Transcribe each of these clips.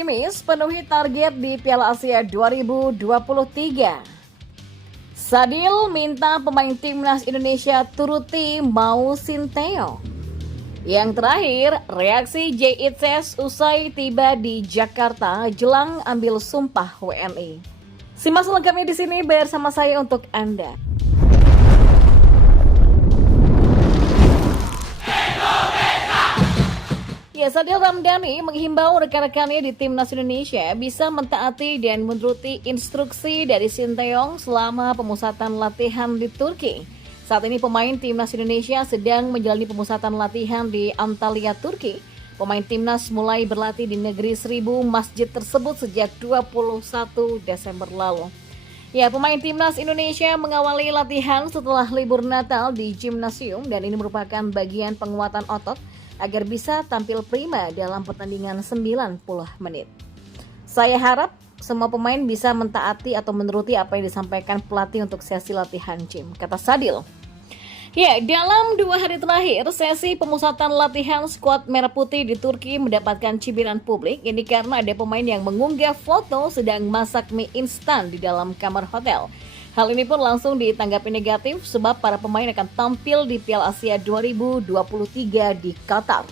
optimis penuhi target di Piala Asia 2023. Sadil minta pemain timnas Indonesia turuti mau Sinteyong. Yang terakhir, reaksi Jay Itzes usai tiba di Jakarta jelang ambil sumpah WNI. Simak selengkapnya di sini bersama saya untuk Anda. Ya, Sadil Ramdhani menghimbau rekan-rekannya di Timnas Indonesia bisa mentaati dan menuruti instruksi dari Sinteyong selama pemusatan latihan di Turki. Saat ini pemain Timnas Indonesia sedang menjalani pemusatan latihan di Antalya, Turki. Pemain Timnas mulai berlatih di negeri 1000 masjid tersebut sejak 21 Desember lalu. Ya, pemain Timnas Indonesia mengawali latihan setelah libur Natal di gimnasium dan ini merupakan bagian penguatan otot agar bisa tampil prima dalam pertandingan 90 menit. Saya harap semua pemain bisa mentaati atau menuruti apa yang disampaikan pelatih untuk sesi latihan gym, kata Sadil. Ya, dalam 2 hari terakhir, sesi pemusatan latihan skuad Merah Putih di Turki mendapatkan cibiran publik. Ini karena ada pemain yang mengunggah foto sedang masak mie instan di dalam kamar hotel. Hal ini pun langsung ditanggapi negatif sebab para pemain akan tampil di Piala Asia 2023 di Qatar.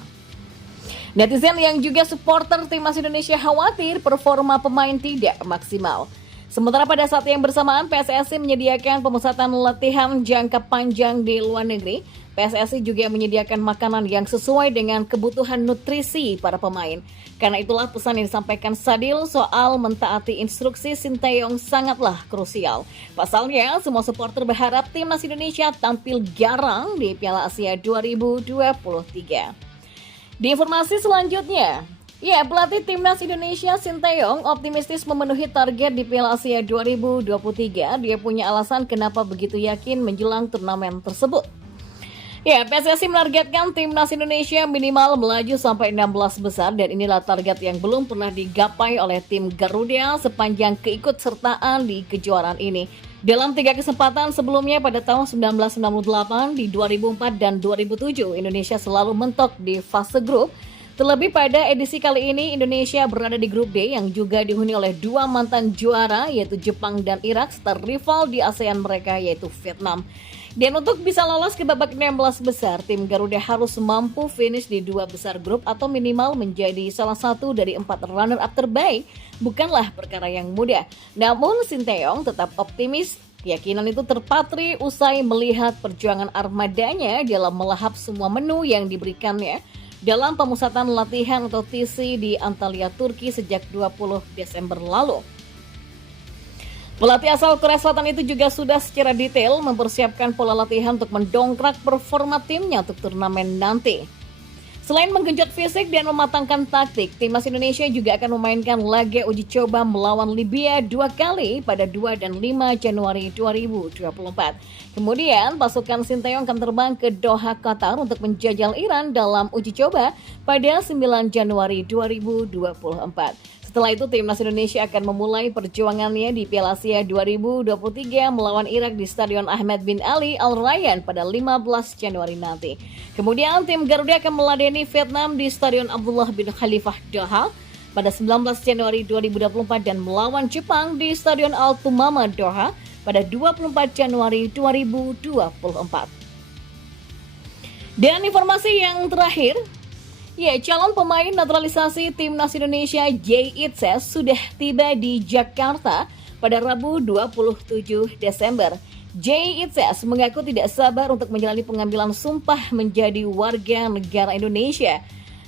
Netizen yang juga supporter Timnas Indonesia khawatir performa pemain tidak maksimal. Sementara pada saat yang bersamaan PSSI menyediakan pemusatan latihan jangka panjang di luar negeri, PSSI juga menyediakan makanan yang sesuai dengan kebutuhan nutrisi para pemain. Karena itulah pesan yang disampaikan Sadil soal mentaati instruksi Sinteyong sangatlah krusial. Pasalnya, semua supporter berharap Timnas Indonesia tampil garang di Piala Asia 2023. Di informasi selanjutnya, ya, pelatih Timnas Indonesia Sinteyong optimistis memenuhi target di Piala Asia 2023. Dia punya alasan kenapa begitu yakin menjelang turnamen tersebut. Ya, PSSI menargetkan Timnas Indonesia minimal melaju sampai 16 besar dan inilah target yang belum pernah digapai oleh tim Garuda sepanjang keikutsertaan di kejuaraan ini. Dalam 3 kesempatan sebelumnya pada tahun 1998, di 2004 dan 2007, Indonesia selalu mentok di fase grup. Terlebih pada edisi kali ini, Indonesia berada di grup D yang juga dihuni oleh 2 mantan juara yaitu Jepang dan Irak serta rival di ASEAN mereka yaitu Vietnam. Dan untuk bisa lolos ke babak 16 besar, tim Garuda harus mampu finish di 2 besar grup atau minimal menjadi salah satu dari 4 runner-up terbaik. Bukanlah perkara yang mudah. Namun Sinteyong tetap optimis. Keyakinan itu terpatri usai melihat perjuangan armadanya dalam melahap semua menu yang diberikannya dalam pemusatan latihan atau TC di Antalya, Turki sejak 20 Desember lalu. Pelatih asal Korea Selatan itu juga sudah secara detail mempersiapkan pola latihan untuk mendongkrak performa timnya untuk turnamen nanti. Selain menggenjot fisik dan mematangkan taktik, Timnas Indonesia juga akan memainkan laga uji coba melawan Libya 2 kali pada 2 dan 5 Januari 2024. Kemudian pasukan Sinteyong akan terbang ke Doha, Qatar untuk menjajal Iran dalam uji coba pada 9 Januari 2024. Setelah itu, Timnas Indonesia akan memulai perjuangannya di Piala Asia 2023 melawan Irak di Stadion Ahmed bin Ali Al Rayyan pada 15 Januari nanti. Kemudian, tim Garuda akan meladeni Vietnam di Stadion Abdullah bin Khalifah Doha pada 19 Januari 2024 dan melawan Jepang di Stadion Al Tumama Doha pada 24 Januari 2024. Dan informasi yang terakhir, ya, calon pemain naturalisasi Timnas Indonesia Jay Itzes sudah tiba di Jakarta pada Rabu 27 Desember. Jay Itzes mengaku tidak sabar untuk menjalani pengambilan sumpah menjadi warga negara Indonesia.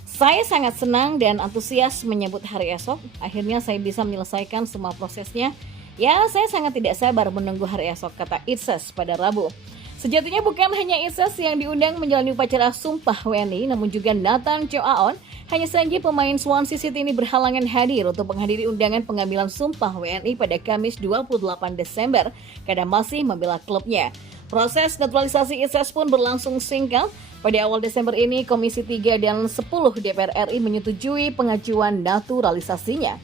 Saya sangat senang dan antusias menyambut hari esok. Akhirnya saya bisa menyelesaikan semua prosesnya. Ya, saya sangat tidak sabar menunggu hari esok, kata Itzes pada Rabu. Sejatinya bukan hanya Itzes yang diundang menjalani upacara sumpah WNI, namun juga Nathan Choaon. Hanya saja pemain Swansea City ini berhalangan hadir untuk menghadiri undangan pengambilan sumpah WNI pada Kamis 28 Desember karena masih membela klubnya. Proses naturalisasi Itzes pun berlangsung singkat. Pada awal Desember ini, Komisi 3 dan 10 DPR RI menyetujui pengajuan naturalisasinya.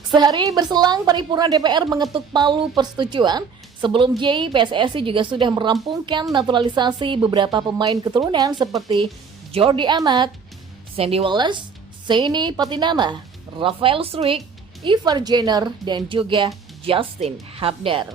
Sehari berselang paripurna DPR mengetuk palu persetujuan. Sebelum Jay, PSSI juga sudah merampungkan naturalisasi beberapa pemain keturunan seperti Jordi Amat, Sandy Wallace, Saini Patinama, Rafael Struijk, Ivar Jenner, dan juga Justin Hubner.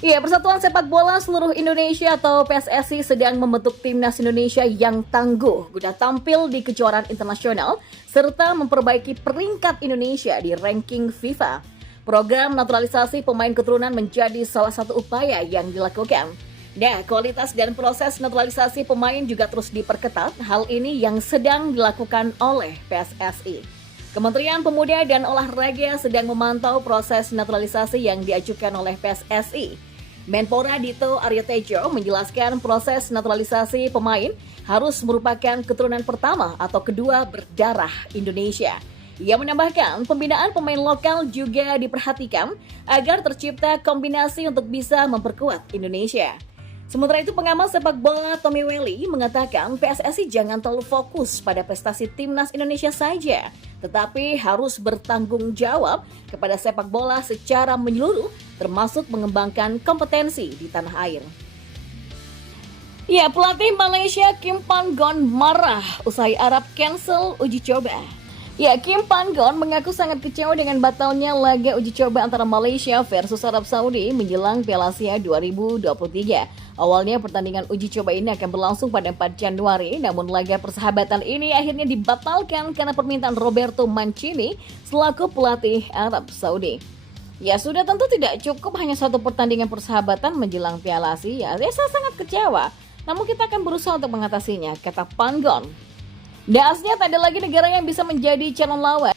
Ya, Persatuan Sepak Bola Seluruh Indonesia atau PSSI sedang membentuk timnas Indonesia yang tangguh guna tampil di kejuaraan internasional serta memperbaiki peringkat Indonesia di ranking FIFA. Program naturalisasi pemain keturunan menjadi salah satu upaya yang dilakukan. Nah, kualitas dan proses naturalisasi pemain juga terus diperketat. Hal ini yang sedang dilakukan oleh PSSI. Kementerian Pemuda dan Olahraga sedang memantau proses naturalisasi yang diajukan oleh PSSI. Menpora Dito Aryo Tejo menjelaskan proses naturalisasi pemain harus merupakan keturunan pertama atau kedua berdarah Indonesia. Ia menambahkan pembinaan pemain lokal juga diperhatikan agar tercipta kombinasi untuk bisa memperkuat Indonesia. Sementara itu pengamat sepak bola Tommy Welly mengatakan PSSI jangan terlalu fokus pada prestasi timnas Indonesia saja, tetapi harus bertanggung jawab kepada sepak bola secara menyeluruh, termasuk mengembangkan kompetensi di tanah air. Ya, pelatih Malaysia Kim Pan-gon marah usai Arab cancel uji coba. Ya, Kim Pan-gon mengaku sangat kecewa dengan batalnya laga uji coba antara Malaysia versus Arab Saudi menjelang Piala Asia 2023. Awalnya pertandingan uji coba ini akan berlangsung pada 4 Januari, namun laga persahabatan ini akhirnya dibatalkan karena permintaan Roberto Mancini selaku pelatih Arab Saudi. Ya, sudah tentu tidak cukup hanya satu pertandingan persahabatan menjelang Piala Asia. Saya sangat kecewa, namun kita akan berusaha untuk mengatasinya, kata Pan-gon. Dasnya tak ada lagi negara yang bisa menjadi calon lawan.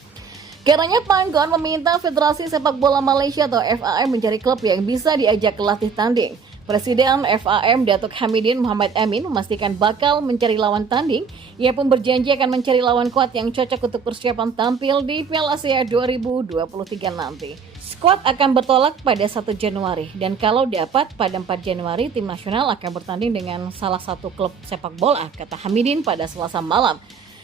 Karenanya Pan-gon meminta Federasi Sepak Bola Malaysia atau FAM mencari klub yang bisa diajak latih tanding. Presiden FAM Datuk Hamidin Muhammad Amin memastikan bakal mencari lawan tanding. Ia pun berjanji akan mencari lawan kuat yang cocok untuk persiapan tampil di Piala Asia 2023 nanti. Skuad akan bertolak pada 1 Januari dan kalau dapat pada 4 Januari tim nasional akan bertanding dengan salah satu klub sepak bola, kata Hamidin pada Selasa malam.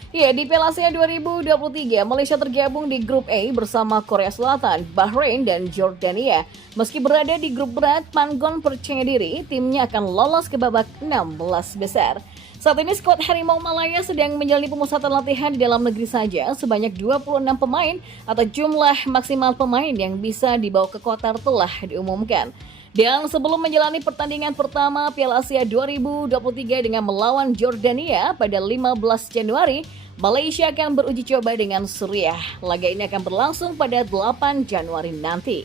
Ya, di Piala Asia 2023, Malaysia tergabung di grup A bersama Korea Selatan, Bahrain, dan Jordania. Meski berada di grup berat, Pan-gon percaya diri timnya akan lolos ke babak 16 besar. Saat ini skuad Harimau Malaya sedang menjalani pemusatan latihan di dalam negeri saja. Sebanyak 26 pemain atau jumlah maksimal pemain yang bisa dibawa ke Qatar telah diumumkan. Dan sebelum menjalani pertandingan pertama Piala Asia 2023 dengan melawan Jordania pada 15 Januari, Malaysia akan beruji coba dengan Suriah. Laga ini akan berlangsung pada 8 Januari nanti.